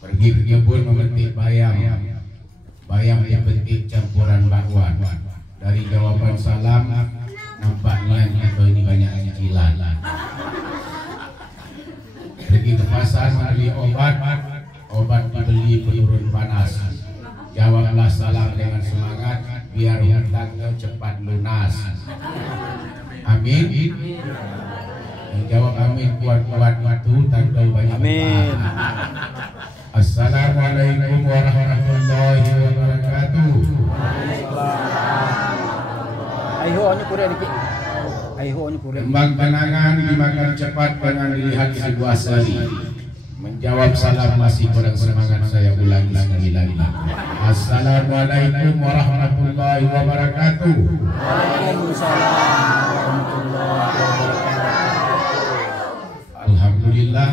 Pergi ke kebun memetik bayam. Bayam dipetik campuran bakwan. Dari jawaban salam nampaknya itu ini banyak cicilan. Pergi ke pasar membeli obat. Obat dibeli penurun panas. Jawablah salam dengan semangat, biar hutangnya cepat lunas. Amin. Yang jawab amin kuat-kuat itu tanda banyak. Amin. Assalamualaikum warahmatullahi wabarakatuh. Kembang kenangan dimakan cepat dengan dilihat sebuah seri. Menjawab salam masih kurang semangat, saya ulangi sekali lagi. Assalamualaikum warahmatullahi wabarakatuh. Waalaikumsalam warahmatullahi wabarakatuh. Alhamdulillah,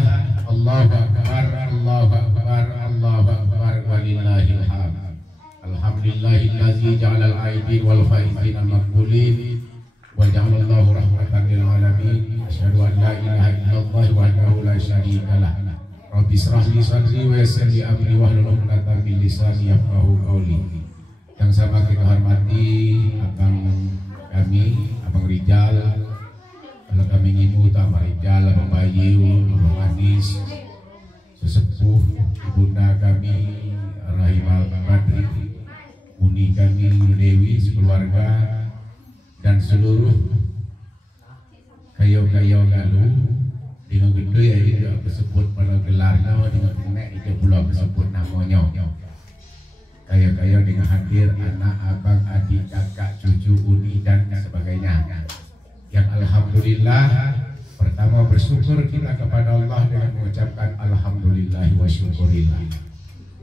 Allahu akbar, Allahu akbar, Allahu akbar, walillahil hamd. Alhamdulillahillazi ja'alal aidin wal faizin al-maqbulin wa ja'alallahu rahmatan lil alamin. Asyhadu an la ilaha illallah wahdahu la syarika lah. Rabbi israh li sadri wa yassir li amri wahlul 'uqdatam min lisani yafqahu qawli. Yang sama kita hormati abang kami, Abang Rijal. Kalau kami ibu Abang Rijal, Abang Bayu, Abang Manis, sesepuh ibunda kami Rahimah Badri, Uni kami Dewi sekeluarga, dan seluruh kayo-kayo galuh dengan gede ya itu disebut pada gelarnya, dengan kenek itu pula disebut namanya. Kayo-kayo dengan hadir anak, abang, adik, kakak, cucu, uni dan sebagainya. Yang alhamdulillah, pertama bersyukur kita kepada Allah dengan mengucapkan alhamdulillah wa syukurillah.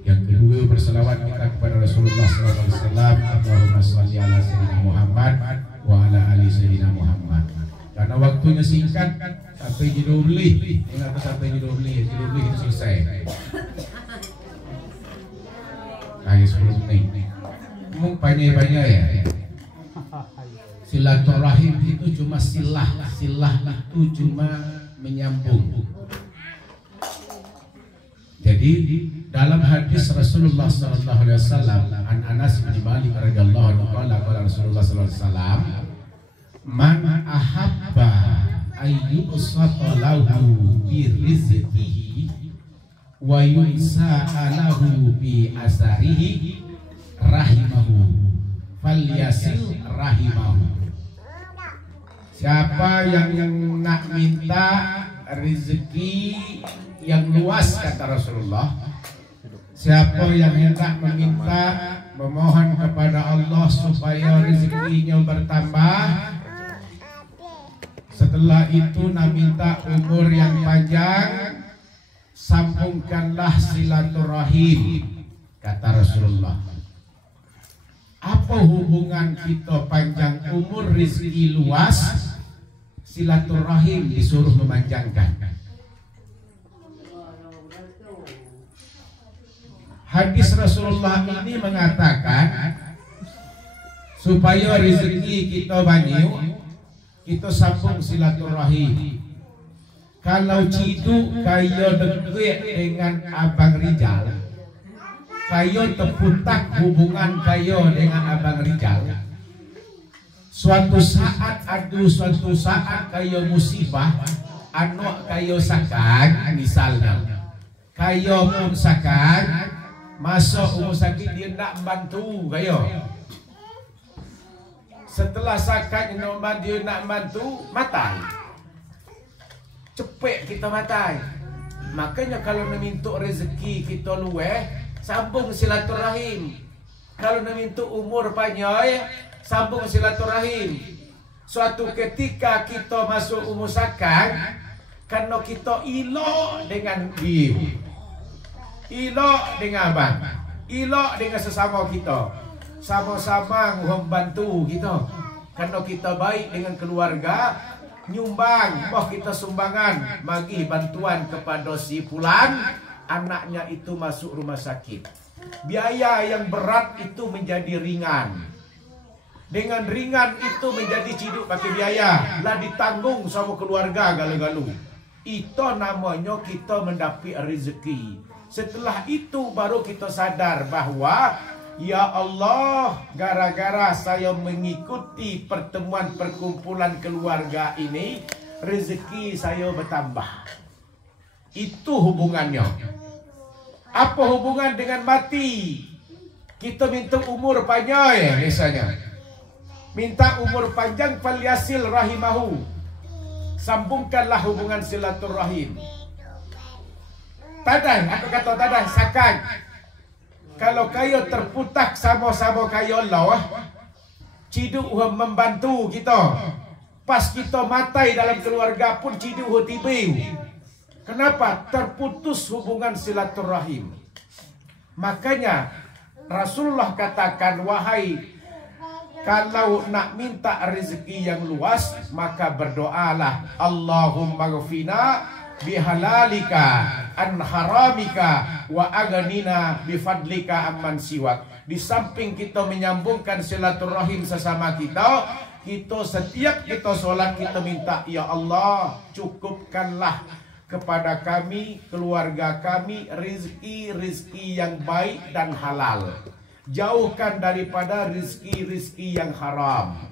Yang kedua berselawat kita kepada Rasulullah SAW. Allahumma sholli ala sayyidina Muhammad wa ala ali sayyidina Muhammad. Karena waktunya singkat, sampai judul beli. Ingat sampai judul beli itu selesai. Hanya 10 menit. Mung banyak-banyak ya. Silaturahim itu cuma silah itu cuma menyambung. Jadi dalam hadis Rasulullah SAW, an Anas bin Malik radhiyallahu anhu qala Rasulullah SAW, man ahabba ayyubsata lahu bi rizqihi wa yunsa'a lahu bi asarihi rahimahu falyasil rahimahu. Siapa yang nak minta rezeki yang luas, kata Rasulullah, siapa yang hendak memohon kepada Allah supaya rezekinya bertambah, setelah itu nak minta umur yang panjang, sambungkanlah silaturahim, kata Rasulullah. Apa hubungan kita panjang umur, rezeki luas, silaturahim disuruh memanjangkan? Hadis Rasulullah ini mengatakan supaya rezeki kita banyak, kita sambung silaturahim. Kalau ciduk kayo deket dengan Abang Rijal, kayo terputak hubungan kayo dengan Abang Rijal, suatu saat kayo musibah, anak kayo sakit misalnya, kayo pun sakit, masuk rumah sakit, dia nak bantu kayo. Setelah sakit dia nak bantu, matai. Cepet kita matai. Makanya kalau nak minta rezeki kita lueh, sambung silaturahim. Kalau nak minta umur panjang, sambung silaturahim. Suatu ketika kita masuk umur sakit, karena kita ilok dengan dia, ilok dengan abang, ilok dengan sesama kita, sama-sama membantu kita. Karena kita baik dengan keluarga, nyumbang, kita sumbangan, bagi bantuan kepada si fulan, anaknya itu masuk rumah sakit. Biaya yang berat itu menjadi ringan. Dengan ringan itu menjadi ciduk pakai biaya, lah ditanggung sama keluarga galu-galu. Itu namanya kita mendapat rezeki. Setelah itu baru kita sadar bahwa ya Allah, gara-gara saya mengikuti pertemuan perkumpulan keluarga ini, rezeki saya bertambah. Itu hubungannya. Apa hubungan dengan mati? Kita minta umur panjang misalnya. Minta umur panjang, falyasil rahimahu. Sambungkanlah hubungan silaturahim. Tadai, aku kata tadai, sakan. Kalau kayo terputak sama-sama kayo Allah, ciduk membantu kita. Pas kita matai dalam keluarga pun ciduk tibiu. Kenapa? Terputus hubungan silaturahim. Makanya Rasulullah katakan, wahai, kalau nak minta rezeki yang luas, maka berdoalah, Allahumma ghfina bihalalika an haramika wa aghnina bifadlika amman siwak. Di samping kita menyambungkan silaturahim sesama kita, setiap kita sholat kita minta, ya Allah, cukupkanlah kepada kami, keluarga kami, rizki yang baik dan halal. Jauhkan daripada rizki yang haram.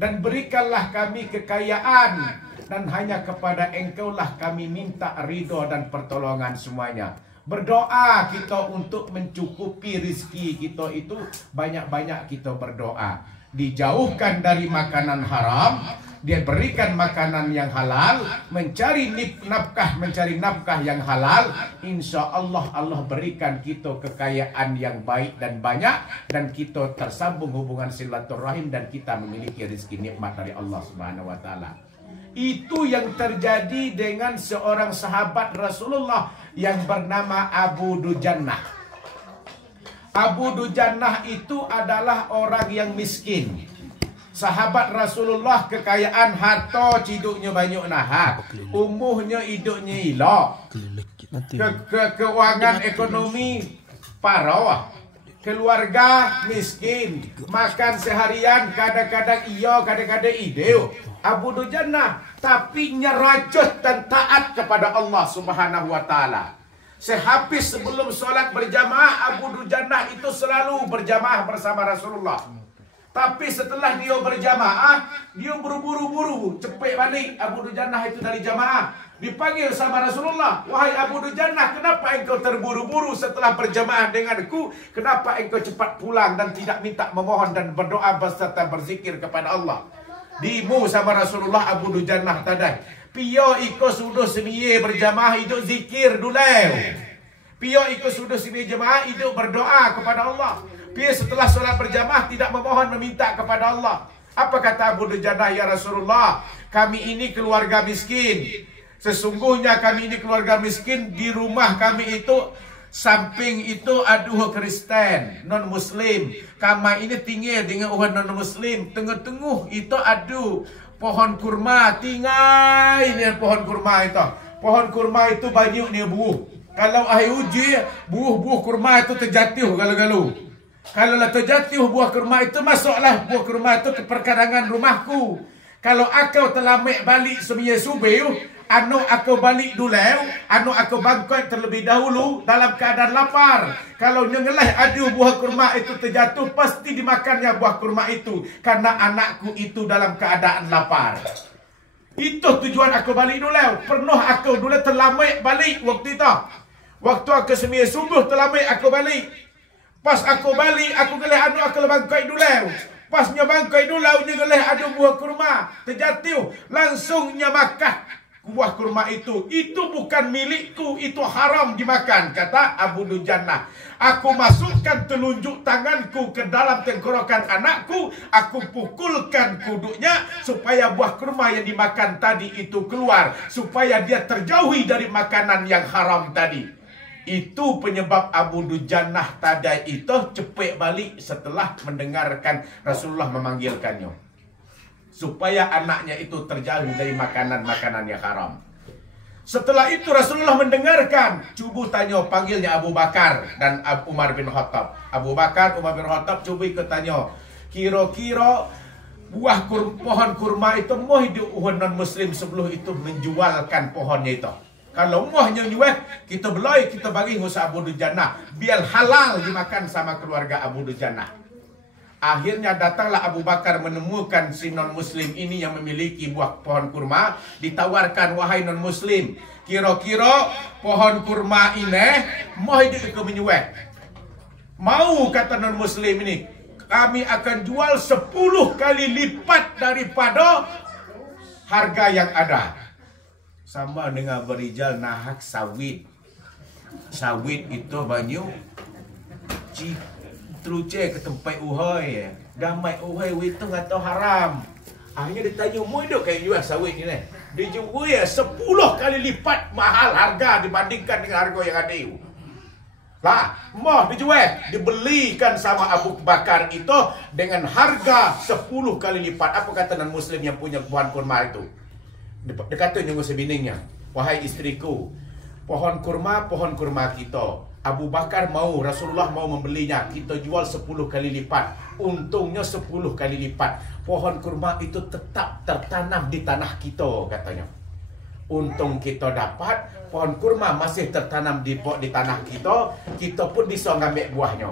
Dan berikanlah kami kekayaan, dan hanya kepada Engkaulah kami minta ridho dan pertolongan semuanya. Berdoa kita untuk mencukupi rizki kita itu, banyak-banyak kita berdoa. Dijauhkan dari makanan haram, dia berikan makanan yang halal, mencari nafkah yang halal. Insya Allah, Allah berikan kita kekayaan yang baik dan banyak, dan kita tersambung hubungan silaturahim, dan kita memiliki rezeki nikmat dari Allah Subhanahu wa taala. Itu yang terjadi dengan seorang sahabat Rasulullah yang bernama Abu Dujannah. Abu Dujannah itu adalah orang yang miskin. Sahabat Rasulullah, kekayaan harta ciduknya banyak nah, umuhnya hidupnya elok, keuangan ekonomi parah, keluarga miskin, makan seharian kadang-kadang iya, kadang-kadang ideo. Abu Dujannah tapi nyerajut dan taat kepada Allah Subhanahu wa taala. Sehabis sebelum sholat berjamaah, Abu Dujannah itu selalu berjamaah bersama Rasulullah. Tapi setelah dia berjamaah, dia berburu-buru cepet balik. Abu Dujannah itu dari jamaah, dipanggil sama Rasulullah, wahai Abu Dujannah, kenapa engkau terburu-buru setelah berjamaah denganku? Kenapa engkau cepat pulang dan tidak minta memohon dan berdoa beserta berzikir kepada Allah? Dimu sama Rasulullah, Abu Dujannah tadai, pio iko sudah semiye berjamaah hidup zikir dulu. Pio iko sudah semiye jamaah hidup berdoa kepada Allah. Pio setelah sholat berjamaah tidak memohon meminta kepada Allah. Apa kata Abu Dujannah? Ya Rasulullah, kami ini keluarga miskin. Sesungguhnya kami ini keluarga miskin. Di rumah kami itu, samping itu aduh Kristen, non Muslim. Kami ini tinggal dengan orang non Muslim. Tengah-tengah itu aduh pohon kurma. Tinggal ini pohon kurma itu. Pohon kurma itu banyak nih buah. Kalau air uji, buah kurma itu terjatuh galau-galau. Kalau lah terjatuh buah kurma itu, masuklah buah kurma itu ke perkarangan rumahku. Kalau aku telah balik semia subuh, anu aku balik dulu, anu aku bangkit terlebih dahulu dalam keadaan lapar. Kalau nyengelah adu buah kurma itu terjatuh, pasti dimakannya buah kurma itu, karena anakku itu dalam keadaan lapar. Itu tujuan aku balik dulu. Pernah aku dulu terlambat balik waktu itu. Waktu aku semia subuh terlambat aku balik. Pas aku balik, aku geleh anu aku bangkai dulu. Pas nyabangkai dulu, geleh adu buah kurma terjatuh, langsung nyamakan buah kurma itu. Itu bukan milikku, itu haram dimakan, kata Abu Dujannah. Aku masukkan telunjuk tanganku ke dalam tenggorokan anakku, aku pukulkan kuduknya supaya buah kurma yang dimakan tadi itu keluar, supaya dia terjauhi dari makanan yang haram tadi. Itu penyebab Abu Dujannah tadi itu cepat balik setelah mendengarkan Rasulullah memanggilkannya, supaya anaknya itu terjauh dari makanan-makanan yang haram. Setelah itu Rasulullah mendengarkan, cuba tanya, panggilnya Abu Bakar dan Umar bin Khattab. Abu Bakar, Umar bin Khattab cuba tanya, kira-kira buah pohon kurma itu mau hidup non muslim sebelum itu menjualkan pohonnya itu. Kalau muahnya nyueh, kita belai, kita bagi ngusah Abu Dujana. Biar halal dimakan sama keluarga Abu Dujana. Akhirnya datanglah Abu Bakar menemukan si non-muslim ini yang memiliki buah pohon kurma. Ditawarkan, wahai non-muslim, kira-kira pohon kurma ini mau hidup ke menyueh. Mau, kata non-muslim ini, kami akan jual 10 kali lipat daripada harga yang ada. Sama dengan berijal nahak sawit. Sawit itu banyak truce ke tempat uhoi. Damai uhoi itu atau haram. Akhirnya ditanya, mau dok kayak jual sawit ini. Dia jual ya 10 kali lipat mahal harga dibandingkan dengan harga yang ada. Lah, mau dijual, dibelikan sama Abu Bakar itu dengan harga 10 kali lipat. Apa kata non-muslim yang punya pohon kurma itu? Dia kata dengan sebiningnya, wahai istriku, pohon kurma kita. Abu Bakar mau, Rasulullah mau membelinya. Kita jual 10 kali lipat. Untungnya 10 kali lipat. Pohon kurma itu tetap tertanam di tanah kita, katanya. Untung kita dapat, pohon kurma masih tertanam di tanah kita. Kita pun bisa ngambil buahnya.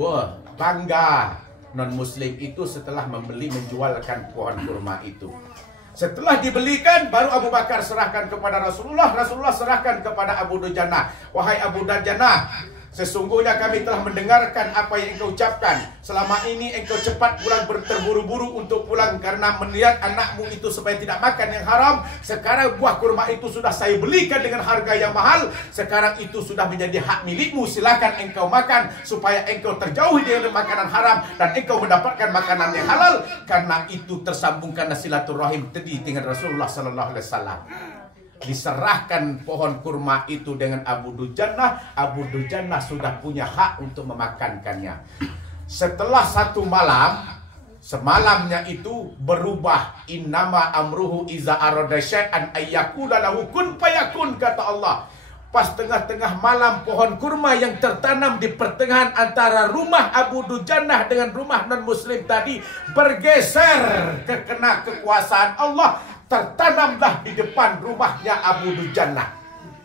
Wah, bangga non-muslim itu setelah menjualkan pohon kurma itu. Setelah dibelikan, baru Abu Bakar serahkan kepada Rasulullah. Rasulullah serahkan kepada Abu Dujana. Wahai Abu Dujana, sesungguhnya kami telah mendengarkan apa yang engkau ucapkan. Selama ini engkau cepat pulang terburu-buru untuk pulang karena melihat anakmu itu supaya tidak makan yang haram. Sekarang buah kurma itu sudah saya belikan dengan harga yang mahal. Sekarang itu sudah menjadi hak milikmu. Silakan engkau makan supaya engkau terjauhi dari makanan haram dan engkau mendapatkan makanan yang halal. Karena itu tersambungkan silaturahim tadi dengan Rasulullah sallallahu alaihi wasallam. Diserahkan pohon kurma itu dengan Abu Dujana. Abu Dujana sudah punya hak untuk memakankannya. Setelah satu malam, semalamnya itu berubah. Innama amruhu iza arada syai'an ayyakula lahu kun fayakun, kata Allah. Pas tengah-tengah malam, pohon kurma yang tertanam di pertengahan antara rumah Abu Dujana dengan rumah non-muslim tadi bergeser kena kekuasaan Allah. Tertanamlah di depan rumahnya Abu Dujana.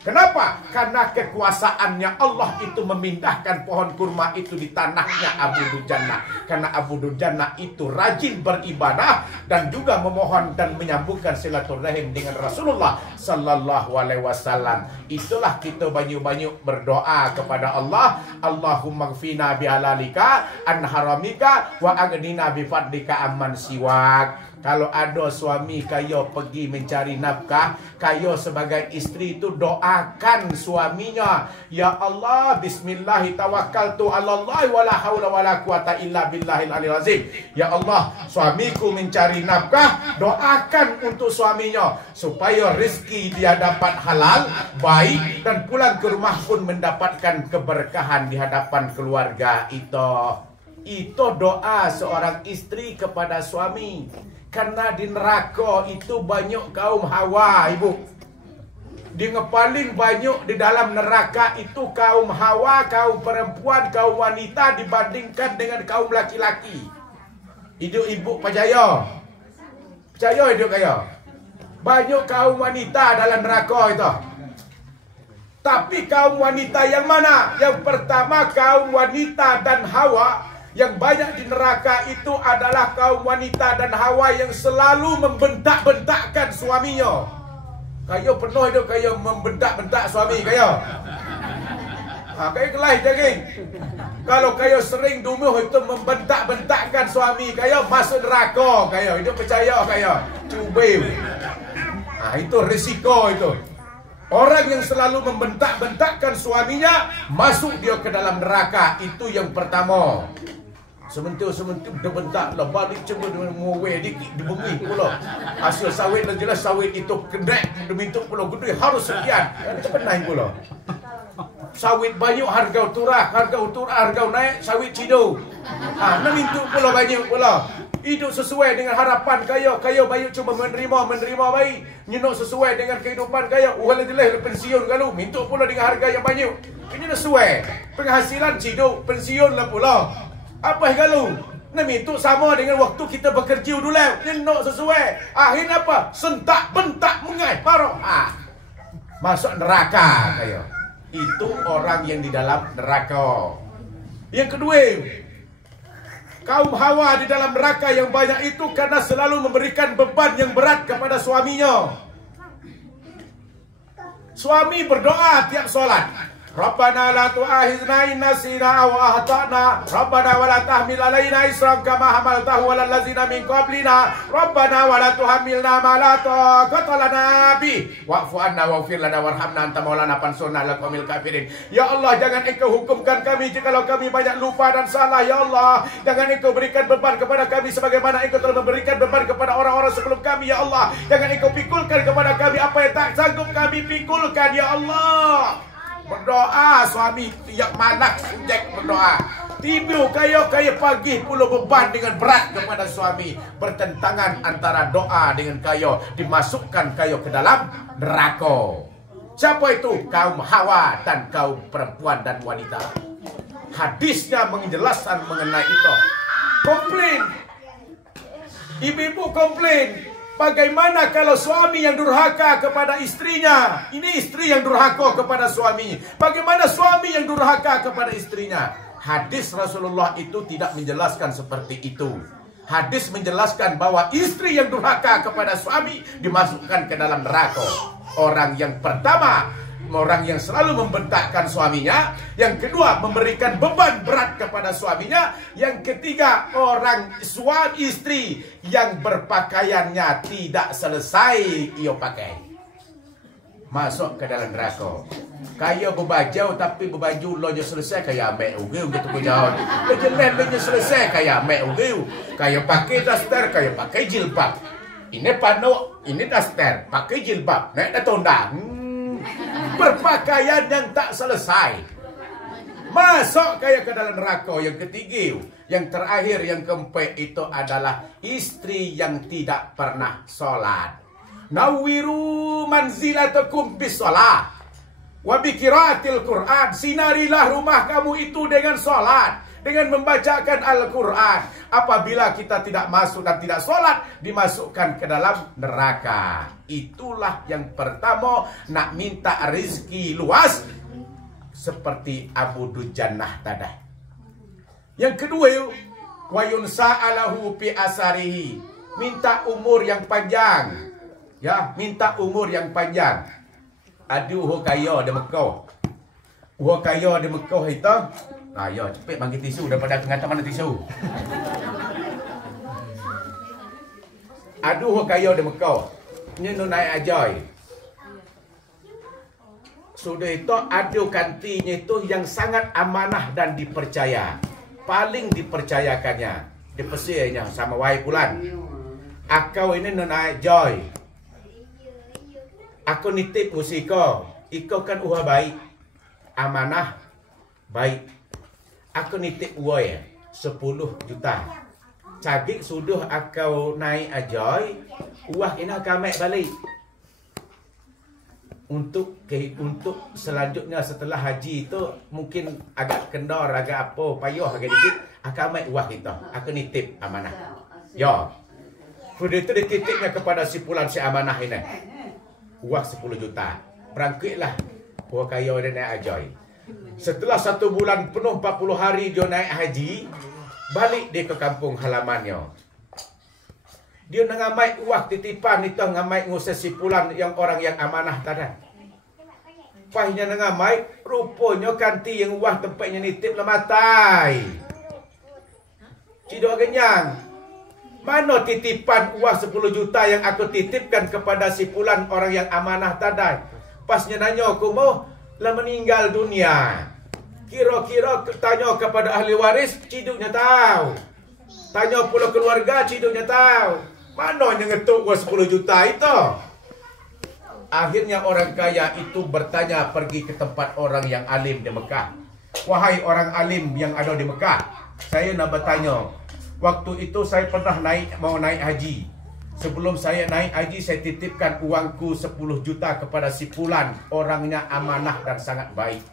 Kenapa? Karena kekuasaannya Allah itu memindahkan pohon kurma itu di tanahnya Abu Dujana. Karena Abu Dujana itu rajin beribadah dan juga memohon dan menyambungkan silaturahim dengan Rasulullah sallallahu alaihi wasallam. Itulah kita banyak-banyak berdoa kepada Allah. Allahumma gfina bihalalika an haramika wa aghnina bifadlika amman siwak. Kalau ada suami kayo pergi mencari nafkah, kayo sebagai istri itu doakan suaminya, ya Allah, bismillahi tawakkaltu ala Allah wala haula wala quwata illa billahil aliyil azim. Ya Allah, suamiku mencari nafkah, doakan untuk suaminya supaya rezeki dia dapat halal, baik, dan pulang ke rumah pun mendapatkan keberkahan di hadapan keluarga itu. Itu doa seorang istri kepada suami. Karena di neraka itu banyak kaum Hawa, ibu. Yang paling banyak di dalam neraka itu kaum Hawa, kaum perempuan, kaum wanita dibandingkan dengan kaum laki-laki. Hidup ibu percaya? Percaya hidup kaya? Banyak kaum wanita dalam neraka itu. Tapi kaum wanita yang mana? Yang pertama kaum wanita dan Hawa. Yang banyak di neraka itu adalah kaum wanita dan Hawa yang selalu membentak-bentakkan suaminya. Kayo penuh itu kayo membentak-bentak suami kayo. Kayo kelai jaging. Kalau kayo sering dumuh itu membentak-bentakkan suami kayo, masuk neraka kayo. Itu percaya kayo. Cuba. Itu risiko itu. Orang yang selalu membentak-bentakkan suaminya, masuk dia ke dalam neraka. Itu yang pertama. Sementu dia bentak lah, balik cuma dengan muwe dikit di bumi pula. Hasil sawit dan jelas sawit itu kedek diminta pula gede harus sekian. Itu penai pula. Sawit banyak harga uturah harga naik, sawit cido. Minta pula banyak pula. Hidup sesuai dengan harapan kayo bayu cuma menerima baik. Nyinok sesuai dengan kehidupan kayo. Uhala jelas pensiun kalau minta pula dengan harga yang banyak. Ini sesuai. Penghasilan cido, pensiun lah pula. Apa kalau nak minta sama dengan waktu kita bekerja dulu, nyinok sesuai. Akhirnya apa? Sentak bentak mengai parah. masuk neraka kayo. Itu orang yang di dalam neraka. Yang kedua, kaum Hawa di dalam neraka yang banyak itu karena selalu memberikan beban yang berat kepada suaminya. Suami berdoa tiap solat, Rabbana la tu'akhidhna in nasina aw akhtana, Rabbana wa la tahmil alaina isran kama hamaltahu 'alal ladzina min qablina, Rabbana wa la tuhammilna ma la taqata lana bi, wa'fu 'anna waghfir lana warhamna anta maulana fansurna 'alal qaumil kafirin. Ya Allah, jangan Engkau hukumkan kami jikalau kami banyak lupa dan salah. Ya Allah, jangan Engkau berikan beban kepada kami sebagaimana Engkau telah memberikan beban kepada orang-orang sebelum kami. Ya Allah, jangan Engkau pikulkan kepada kami apa yang tak sanggup kami pikulkan. Ya Allah, berdoa suami yang manak sujek berdoa. Tiba kayo pagi puluh beban dengan berat kepada suami. Bertentangan antara doa dengan kayo, dimasukkan kayo ke dalam neraka. Siapa itu? Kaum Hawa dan kaum perempuan dan wanita. Hadisnya menjelaskan mengenai itu. Komplain. Ibu-ibu komplain. Bagaimana kalau suami yang durhaka kepada istrinya? Ini istri yang durhaka kepada suami. Bagaimana suami yang durhaka kepada istrinya? Hadis Rasulullah itu tidak menjelaskan seperti itu. Hadis menjelaskan bahwa istri yang durhaka kepada suami dimasukkan ke dalam neraka. Orang yang pertama, orang yang selalu membentakkan suaminya. Yang kedua, memberikan beban berat kepada suaminya. Yang ketiga, orang suami istri yang berpakaiannya tidak selesai ia pakai, masuk ke dalam neraka. Kaya berbaju tapi berbaju lo je selesai kaya mek ugiu gitu kujau. Lo je len lo je selesai kaya mek ugiu. Kaya pakai daster, kaya pakai jilbab. Ini pano, ini daster, pakai jilbab. Nek dah tondang. Berpakaian yang tak selesai, masuk kaya ke dalam neraka. Yang ketiga, yang terakhir, yang keempat itu adalah istri yang tidak pernah sholat. Nawiru manzilatakum bisolah wa biqiraatil Quran. Sinarilah rumah kamu itu dengan sholat, dengan membacakan Al-Quran. Apabila kita tidak masuk dan tidak sholat, dimasukkan ke dalam neraka. Itulah yang pertama, nak minta rezeki luas seperti Abu Dujannah tadi. Yang kedua, wa yunsa'alahu fi asarihi, minta umur yang panjang. Ya, minta umur yang panjang. Aduh kaya di Mekah. Kaya di Mekah itu. Ya, cepet bagi tisu daripada kengata mana tisu. Aduh kaya di Mekah. Ini naik ajoy. Sudah itu ada kantinya itu yang sangat amanah dan dipercaya. Paling dipercayakannya. Dipesirnya sama wahai pulan. Akau ini naik joy. Aku nitip musiko. Iko kan uha baik. Amanah baik. Aku nitip uang 10 juta. Cagik sudah aku naik ajoy. Uang ini akan ambil balik. Untuk selanjutnya setelah haji itu mungkin agak kendor, agak apa, payah agak dikit. Akan ambil uang itu. Aku nitip amanah. Ya. Sudah itu dititipnya kepada si pulan si amanah ini. Uang 10 juta. Berangkitlah. Uang kaya dia naik ajoy. Setelah 1 bulan penuh 40 hari dia naik haji, balik dia ke kampung halamannya. Dia ngamai uang titipan itu, ngamai ngusir si pulan yang orang yang amanah tadi. Pahnya ngamai, rupanya kanti yang uang tempatnya nitip lematai. Cido kenyang. Mana titipan uang 10 juta yang aku titipkan kepada si pulan orang yang amanah tadi? Pasnya nanya aku mau lah meninggal dunia. Kira-kira tanya kepada ahli waris, ciduknya tahu. Tanya pula keluarga, ciduknya tahu. Mana yang ngetuk gua 10 juta itu? Akhirnya orang kaya itu bertanya, pergi ke tempat orang yang alim di Mekah. Wahai orang alim yang ada di Mekah, saya nak bertanya. Waktu itu saya pernah mau naik haji. Sebelum saya naik haji, saya titipkan uangku 10 juta kepada si pulan. Orangnya amanah dan sangat baik.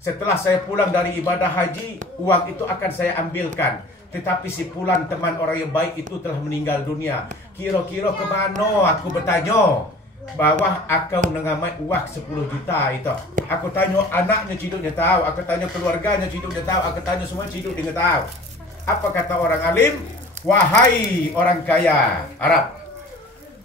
Setelah saya pulang dari ibadah haji, uang itu akan saya ambilkan. Tetapi si pulan teman orang yang baik itu telah meninggal dunia. Kira-kira ke mana? Aku bertanya. bawah akau nengamai uang 10 juta itu. Aku tanya anaknya ciduk dia tahu, aku tanya keluarganya ciduk dia tahu, aku tanya semua ciduk dia tahu. Apa kata orang alim? Wahai orang kaya Arab,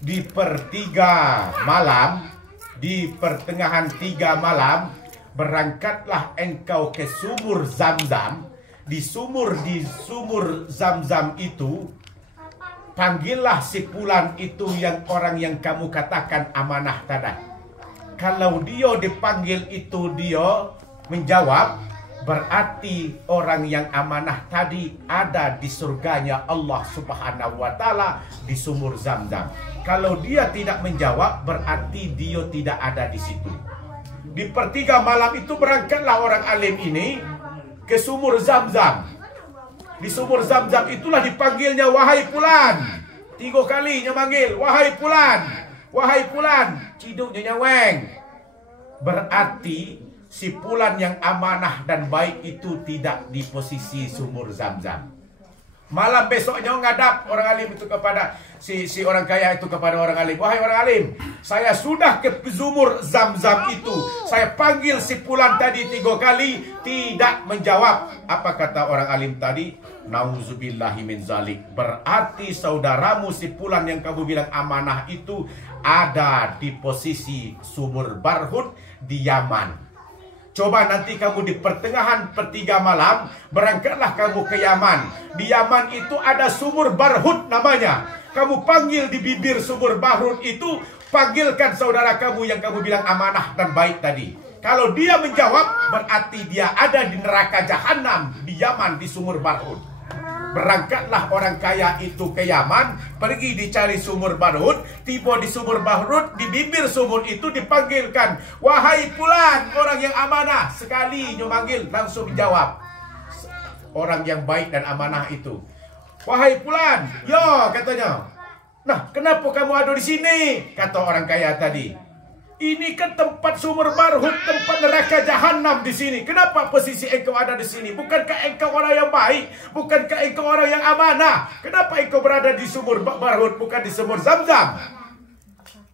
di pertiga malam, di pertengahan 3 malam, berangkatlah engkau ke sumur Zam-Zam. Di sumur Zam-Zam itu, panggillah si fulan itu yang orang yang kamu katakan amanah tadi. Kalau dia dipanggil itu dia menjawab, berarti orang yang amanah tadi ada di surganya Allah Subhanahu wa taala di sumur Zam-Zam. Kalau dia tidak menjawab, berarti dia tidak ada di situ. Di pertiga malam itu berangkatlah orang alim ini ke sumur Zam-Zam. Di sumur Zam-Zam itulah dipanggilnya, wahai fulan. 3 kalinya manggil, wahai fulan, wahai fulan. Ciduknya nyaweng. Berarti si fulan yang amanah dan baik itu tidak di posisi sumur Zam-Zam. Malam besoknya ngadap orang alim itu kepada si orang kaya itu kepada orang alim, wahai orang alim, saya sudah ke sumur Zam-Zam itu, saya panggil si fulan tadi 3 kali tidak menjawab. Apa kata orang alim tadi? Nauzubillahi min zalik. Berarti saudaramu si fulan yang kamu bilang amanah itu ada di posisi sumur Barhut di Yaman. Coba nanti kamu di pertengahan pertiga malam, berangkatlah kamu ke Yaman. Di Yaman itu ada sumur Barhut namanya. Kamu panggil di bibir sumur Barhut itu, panggilkan saudara kamu yang kamu bilang amanah dan baik tadi. Kalau dia menjawab, berarti dia ada di neraka jahanam di Yaman di sumur Barhut. Berangkatlah orang kaya itu ke Yaman, pergi dicari sumur Barhut, tiba di sumur Barhut, di bibir sumur itu dipanggilkan, wahai fulan, orang yang amanah. Sekali memanggil, langsung jawab. Orang yang baik dan amanah itu, wahai fulan, yo katanya. Nah, kenapa kamu ada di sini? Kata orang kaya tadi. Ini kan tempat sumur Barhut, tempat neraka jahanam di sini. Kenapa posisi engkau ada di sini? Bukankah engkau orang yang baik? Bukankah engkau orang yang amanah? Kenapa engkau berada di sumur Barhut, bukan di sumur Zam-Zam?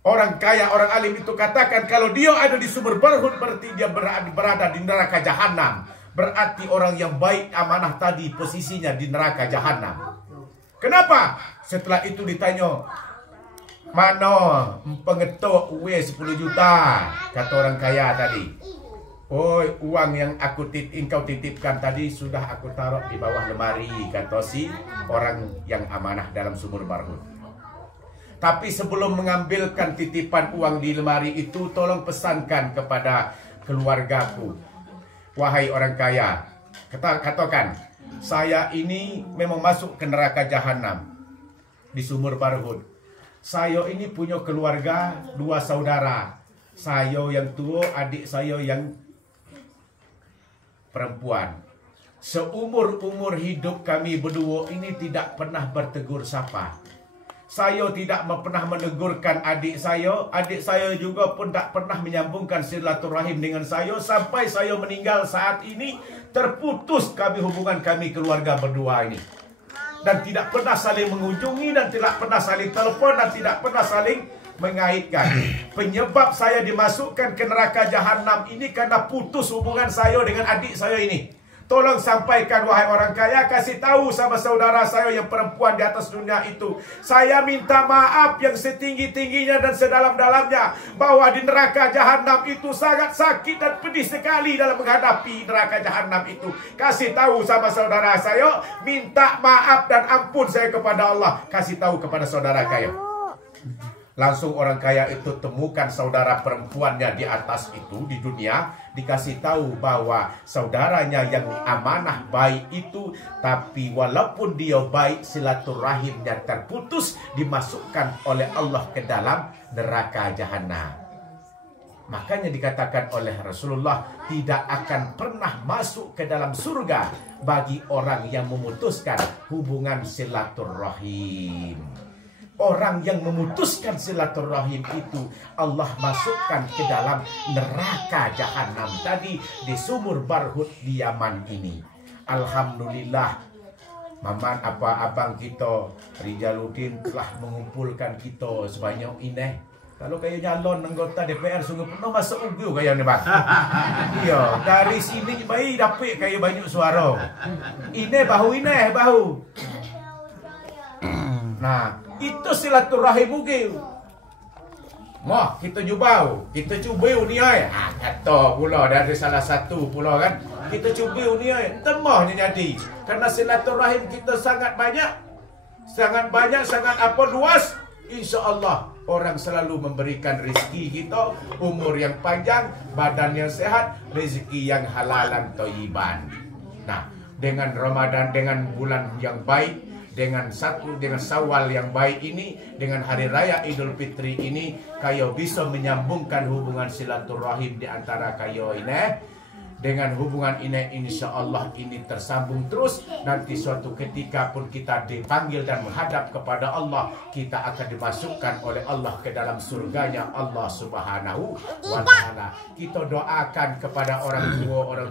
Orang kaya, orang alim itu katakan, kalau dia ada di sumur Barhut, berarti dia berada di neraka jahanam. Berarti orang yang baik, amanah tadi posisinya di neraka jahanam. Kenapa? Setelah itu ditanya, mana pengetuk uang 10 juta? Kata orang kaya tadi. Oh, uang yang engkau titipkan tadi sudah aku taruh di bawah lemari, kata si orang yang amanah dalam sumur Barhut. Tapi sebelum mengambilkan titipan uang di lemari itu, tolong pesankan kepada keluargaku. Wahai orang kaya, katakan, saya ini memang masuk ke neraka jahanam di sumur Barhut. Saya ini punya keluarga 2 saudara. Saya yang tua, adik saya yang perempuan. Seumur-umur hidup kami berdua ini tidak pernah bertegur sapa. Saya tidak pernah menegurkan adik saya juga pun tak pernah menyambungkan silaturahim dengan saya. Sampai saya meninggal saat ini, terputus hubungan kami keluarga berdua ini. Dan tidak pernah saling mengunjungi, dan tidak pernah saling telepon, dan tidak pernah saling mengaitkan. Penyebab saya dimasukkan ke neraka jahanam ini karena putus hubungan saya dengan adik saya ini. Tolong sampaikan, wahai orang kaya, kasih tahu sama saudara saya yang perempuan di atas dunia itu. Saya minta maaf yang setinggi-tingginya dan sedalam-dalamnya, bahwa di neraka jahanam itu sangat sakit dan pedih sekali dalam menghadapi neraka jahanam itu. Kasih tahu sama saudara saya, minta maaf dan ampun saya kepada Allah. Kasih tahu kepada saudara kaya. Langsung orang kaya itu temukan saudara perempuannya di atas itu di dunia, dikasih tahu bahwa saudaranya yang amanah baik itu, tapi walaupun dia baik, silaturahimnya terputus, dimasukkan oleh Allah ke dalam neraka jahanam. Makanya dikatakan oleh Rasulullah, tidak akan pernah masuk ke dalam surga bagi orang yang memutuskan hubungan silaturahim. Orang yang memutuskan silaturahim itu Allah masukkan ke dalam neraka jahanam tadi di sumur Barhut di Yaman ini. Alhamdulillah, Maman abang kita Rijaluddin telah mengumpulkan kita sebanyak ini. Kalau kayak nyalon anggota DPR sungguh penuh masuk ugu kayak ni bang. Iya, dari sini bayi dapat kayak banyak suara. Ini bahu. Nah, itu silaturahim mungkin. Wah, kita cuba ni ai. Kata pula dari salah satu pula kan. Kita cuba ni ai. Temahnya jadi. Karena silaturahim kita sangat banyak, sangat apa luas. InsyaAllah orang selalu memberikan rezeki kita, umur yang panjang, badan yang sehat, rezeki yang halalan thayyiban. Nah, dengan Ramadan, dengan bulan yang baik, dengan Syawal yang baik ini, dengan hari raya Idul Fitri ini, kayo bisa menyambungkan hubungan silaturahim di antara kayo ini. Dengan hubungan ini, insya Allah ini tersambung terus. Nanti suatu ketika pun kita dipanggil dan menghadap kepada Allah, kita akan dimasukkan oleh Allah ke dalam surganya Allah Subhanahu wa Ta'ala. Kita doakan kepada orang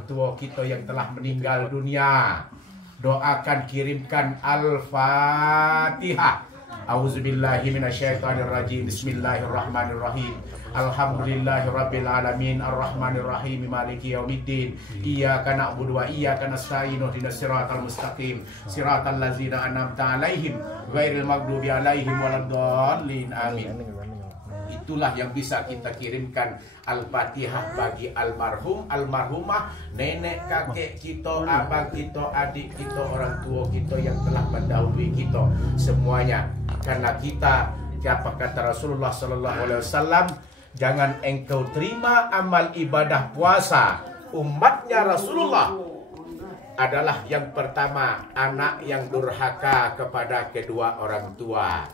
tua kita yang telah meninggal dunia. Doakan, kirimkan Al-Fatihah. A'udzubillahi minasyaitonirrajim. Bismillahirrahmanirrahim. Alhamdulillahirabbil alamin arrahmanir rahim maliki yaumiddin. Iyyaka na'budu wa iyyaka nasta'in ihdinas siratal mustaqim siratal ladzina an'amta 'alaihim ghairil maghdubi 'alaihim waladdallin. Amin. Itulah yang bisa kita kirimkan Al-Fatihah bagi almarhum, almarhumah, nenek, kakek kita, abang kita, adik kita, orang tua kita yang telah mendahului kita semuanya. Karena kita, apa kata Rasulullah sallallahu alaihi wasallam, jangan engkau terima amal ibadah puasa umatnya Rasulullah adalah yang pertama anak yang durhaka kepada kedua orang tua.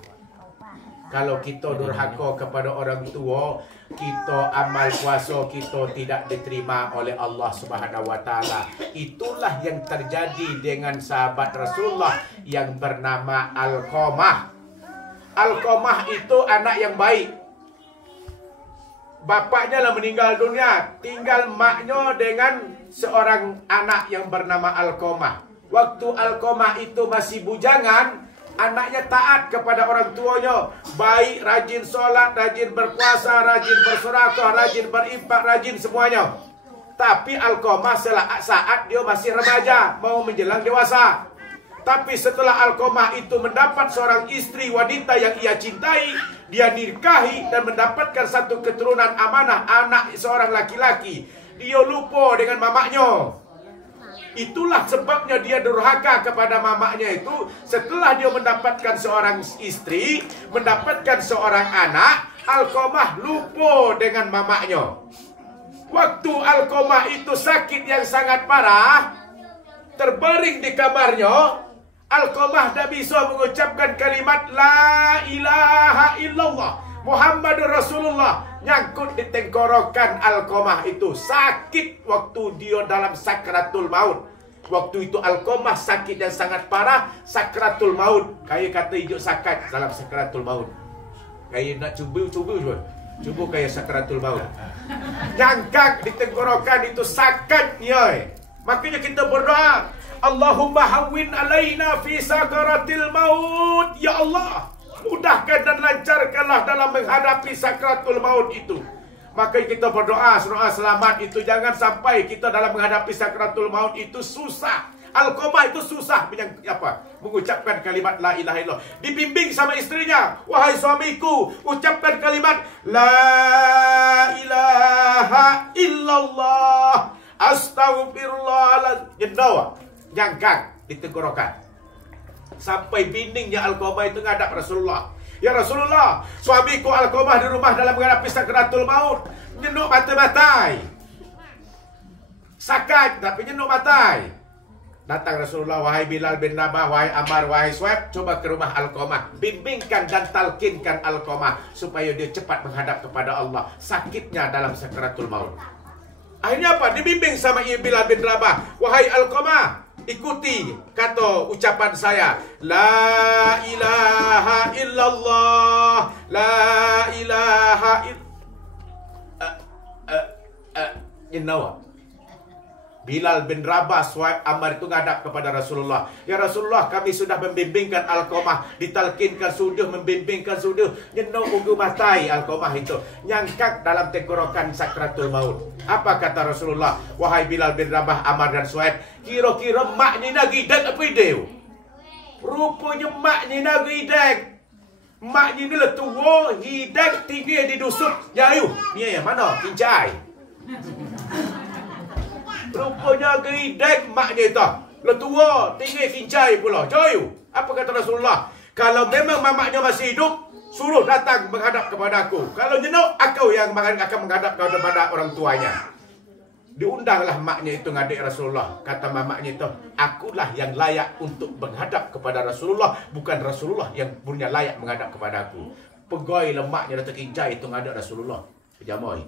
Kalau kita durhaka kepada orang tua, kita amal puasa kita tidak diterima oleh Allah Subhanahu wa Ta'ala. Itulah yang terjadi dengan sahabat Rasulullah yang bernama Alqamah. Alqamah itu anak yang baik. Bapaknya lah meninggal dunia, tinggal maknya dengan seorang anak yang bernama Alqamah. Waktu Alqamah itu masih bujangan, anaknya taat kepada orang tuanya, baik, rajin sholat, rajin berpuasa, rajin bersedekah, rajin berinfak, rajin semuanya. Tapi Alqamah saat dia masih remaja, mau menjelang dewasa. Tapi setelah Alqamah itu mendapat seorang istri wanita yang ia cintai, dia nikahi dan mendapatkan satu keturunan amanah, anak seorang laki-laki. Dia lupa dengan mamaknya. Itulah sebabnya dia durhaka kepada mamaknya itu. Setelah dia mendapatkan seorang istri, mendapatkan seorang anak, Alqamah lupa dengan mamaknya. Waktu Alqamah itu sakit yang sangat parah, terbaring di kamarnya, Alqamah tak bisa mengucapkan kalimat La ilaha illallah Muhammadur Rasulullah. Nyangkut di tenggorokan Alqamah itu. Sakit waktu dia dalam sakratul maut. Waktu itu Alqamah sakit yang sangat parah, sakratul maut. Kayak kata hijau sakat dalam sakratul maut. Kayak nak cuba kayak sakratul maut. Nyangkak di tenggorokan itu sakatnya. Makanya kita berdoa, Allahumma hawwin alaina fi sakaratil maut. Ya Allah, mudahkan dan lancarkanlah dalam menghadapi sakratul maut itu. Maka kita berdoa, doa selamat itu jangan sampai kita dalam menghadapi sakratul maut itu susah. Alqamah itu susah mengucapkan kalimat la ilaha illallah. Dibimbing sama istrinya, wahai suamiku, ucapkan kalimat la ilaha illallah astagfirullahaladzim. Nyangkang di tenggorokan. Sampai bindingnya Alqamah itu ngadap Rasulullah. Ya Rasulullah, suamiku Alqamah di rumah dalam menghadapi sakratul maut, nyenuk mata-matai. Sakat tapi nyenuk matai. Datang Rasulullah, wahai Bilal bin Rabah, wahai Ammar, wahai Suhaib, coba ke rumah Alqamah. Bimbingkan dan talkinkan Alqamah supaya dia cepat menghadap kepada Allah. Sakitnya dalam sakratul maut. Akhirnya apa? Dibimbing sama Bilal bin Rabah. Wahai Alqamah, ikuti kata ucapan saya, La ilaha illallah, La ilaha illallah. Bilal bin Rabah, Suhaib, Ammar itu ngadap kepada Rasulullah. Ya Rasulullah, kami sudah membimbingkan Alqamah, ditalkinkan sudah, membimbingkan sudah. Nyenok ugu matai Alqamah itu, nyangkak dalam tenggorokan sakratul maut. Apa kata Rasulullah? Wahai Bilal bin Rabah, Ammar dan Suhaib, kira-kira maknya lagi dan apa dia? Rupanya maknya lagi dan maknya ni lah tua, hidak tinggi di dusun. Ya ayu, ni yang mana? Kincai. Rupanya gidek maknya itu. Letua, tinggi kincai pula. Joyu. Apa kata Rasulullah? Kalau memang mamaknya masih hidup, suruh datang menghadap kepada aku. Kalau jenuk, aku yang akan menghadap kepada orang tuanya. Diundanglah maknya itu ngadik Rasulullah. Kata mamaknya itu, akulah yang layak untuk menghadap kepada Rasulullah. Bukan Rasulullah yang punya layak menghadap kepada aku. Pegoi lemaknya datang kincai itu ngadik Rasulullah. Pejamoi.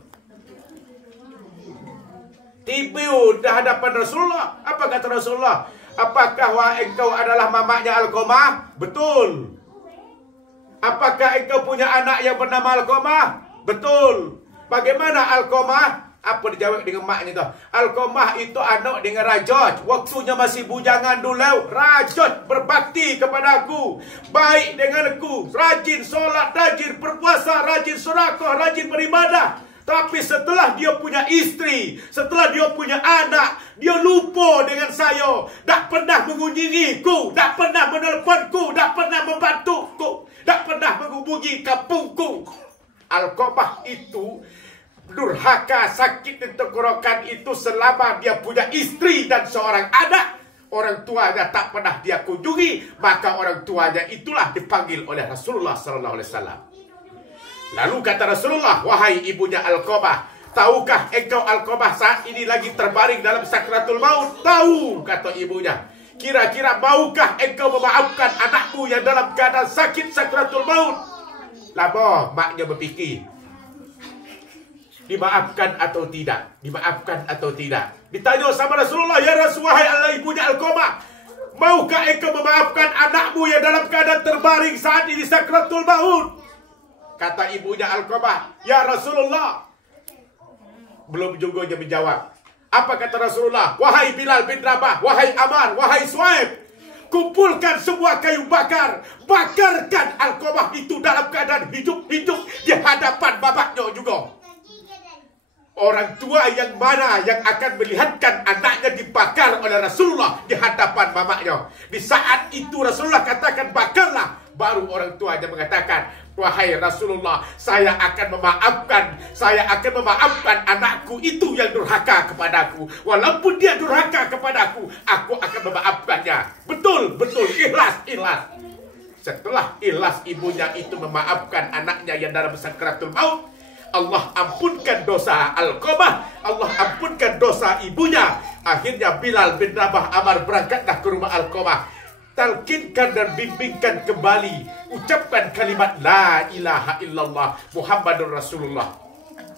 Tiba di hadapan Rasulullah. Apa kata Rasulullah? Apakah engkau adalah mamaknya Alqamah? Betul. Apakah engkau punya anak yang bernama Alqamah? Betul. Bagaimana Alqamah? Apa dijawab dengan maknya tu? Alqamah itu anak dengan Rajot. Waktunya masih bujangan dulu. Rajot berbakti kepada aku. Baik dengan aku. Rajin solat, rajin berpuasa, rajin sedekah, rajin beribadah. Tapi setelah dia punya isteri, setelah dia punya anak, dia lupa dengan saya. Tak pernah mengunjungiku, tak pernah menelponku, tak pernah membantuku, tak pernah menghubungi kampungku. Alqamah itu durhaka, sakit di tenggorokan itu selama dia punya isteri dan seorang anak. Orang tuanya tak pernah dia kunjungi, maka orang tuanya itulah dipanggil oleh Rasulullah SAW. Lalu kata Rasulullah, wahai ibunya Alqamah, tahukah engkau Alqamah saat ini lagi terbaring dalam sakratul maut? Tahu, kata ibunya. Kira-kira maukah engkau memaafkan anakmu yang dalam keadaan sakit sakratul maut? Lama maknya berfikir, dimaafkan atau tidak? Dimaafkan atau tidak? Ditanya sama Rasulullah, ya Rasulullah, wahai ibunya Alqamah, maukah engkau memaafkan anakmu yang dalam keadaan terbaring saat ini sakratul maut? Kata ibunya Alqamah, ya Rasulullah. Belum juga dia menjawab. Apa kata Rasulullah? Wahai Bilal bin Rabah, wahai Ammar, wahai Suhaib, kumpulkan semua kayu bakar. Bakarkan Alqamah itu dalam keadaan hidup-hidup di hadapan bapaknya juga. Orang tua yang mana yang akan melihatkan anaknya dibakar oleh Rasulullah di hadapan mamaknya. Di saat itu Rasulullah katakan bakarlah. Baru orang tuanya mengatakan, wahai Rasulullah, saya akan memaafkan anakku itu yang durhaka kepadaku. Walaupun dia durhaka kepadaku, aku akan memaafkannya. Betul, ikhlas. Setelah ikhlas ibunya itu memaafkan anaknya yang dalam sakratul maut, Allah ampunkan dosa Alqamah, Allah ampunkan dosa ibunya. Akhirnya Bilal bin Rabah Ammar berangkatlah ke rumah Alqamah. Talkinkan dan bimbingkan kembali, ucapkan kalimat La ilaha illallah Muhammadur Rasulullah.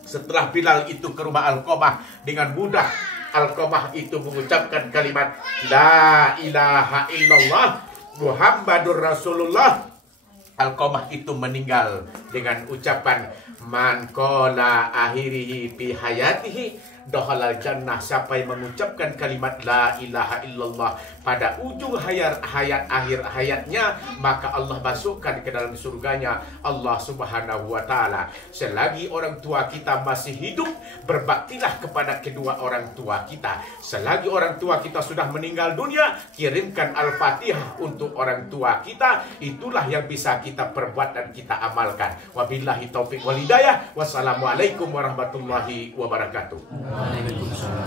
Setelah Bilal itu ke rumah Alqamah, dengan mudah Alqamah itu mengucapkan kalimat La ilaha illallah Muhammadur Rasulullah. Alqamah itu meninggal dengan ucapan Man qala akhirihi fi hayatihi dakhalal jannah. Siapa yang mengucapkan kalimat la ilaha illallah pada ujung akhir hayatnya, maka Allah masukkan ke dalam surganya Allah Subhanahu wa taala. Selagi orang tua kita masih hidup, berbaktilah kepada kedua orang tua kita. Selagi orang tua kita sudah meninggal dunia, kirimkan Al-Fatihah untuk orang tua kita. Itulah yang bisa kita perbuat dan kita amalkan. Wabillahi taufiq wal hidayah. Wassalamualaikum warahmatullahi wabarakatuh. Waalaikumsalam.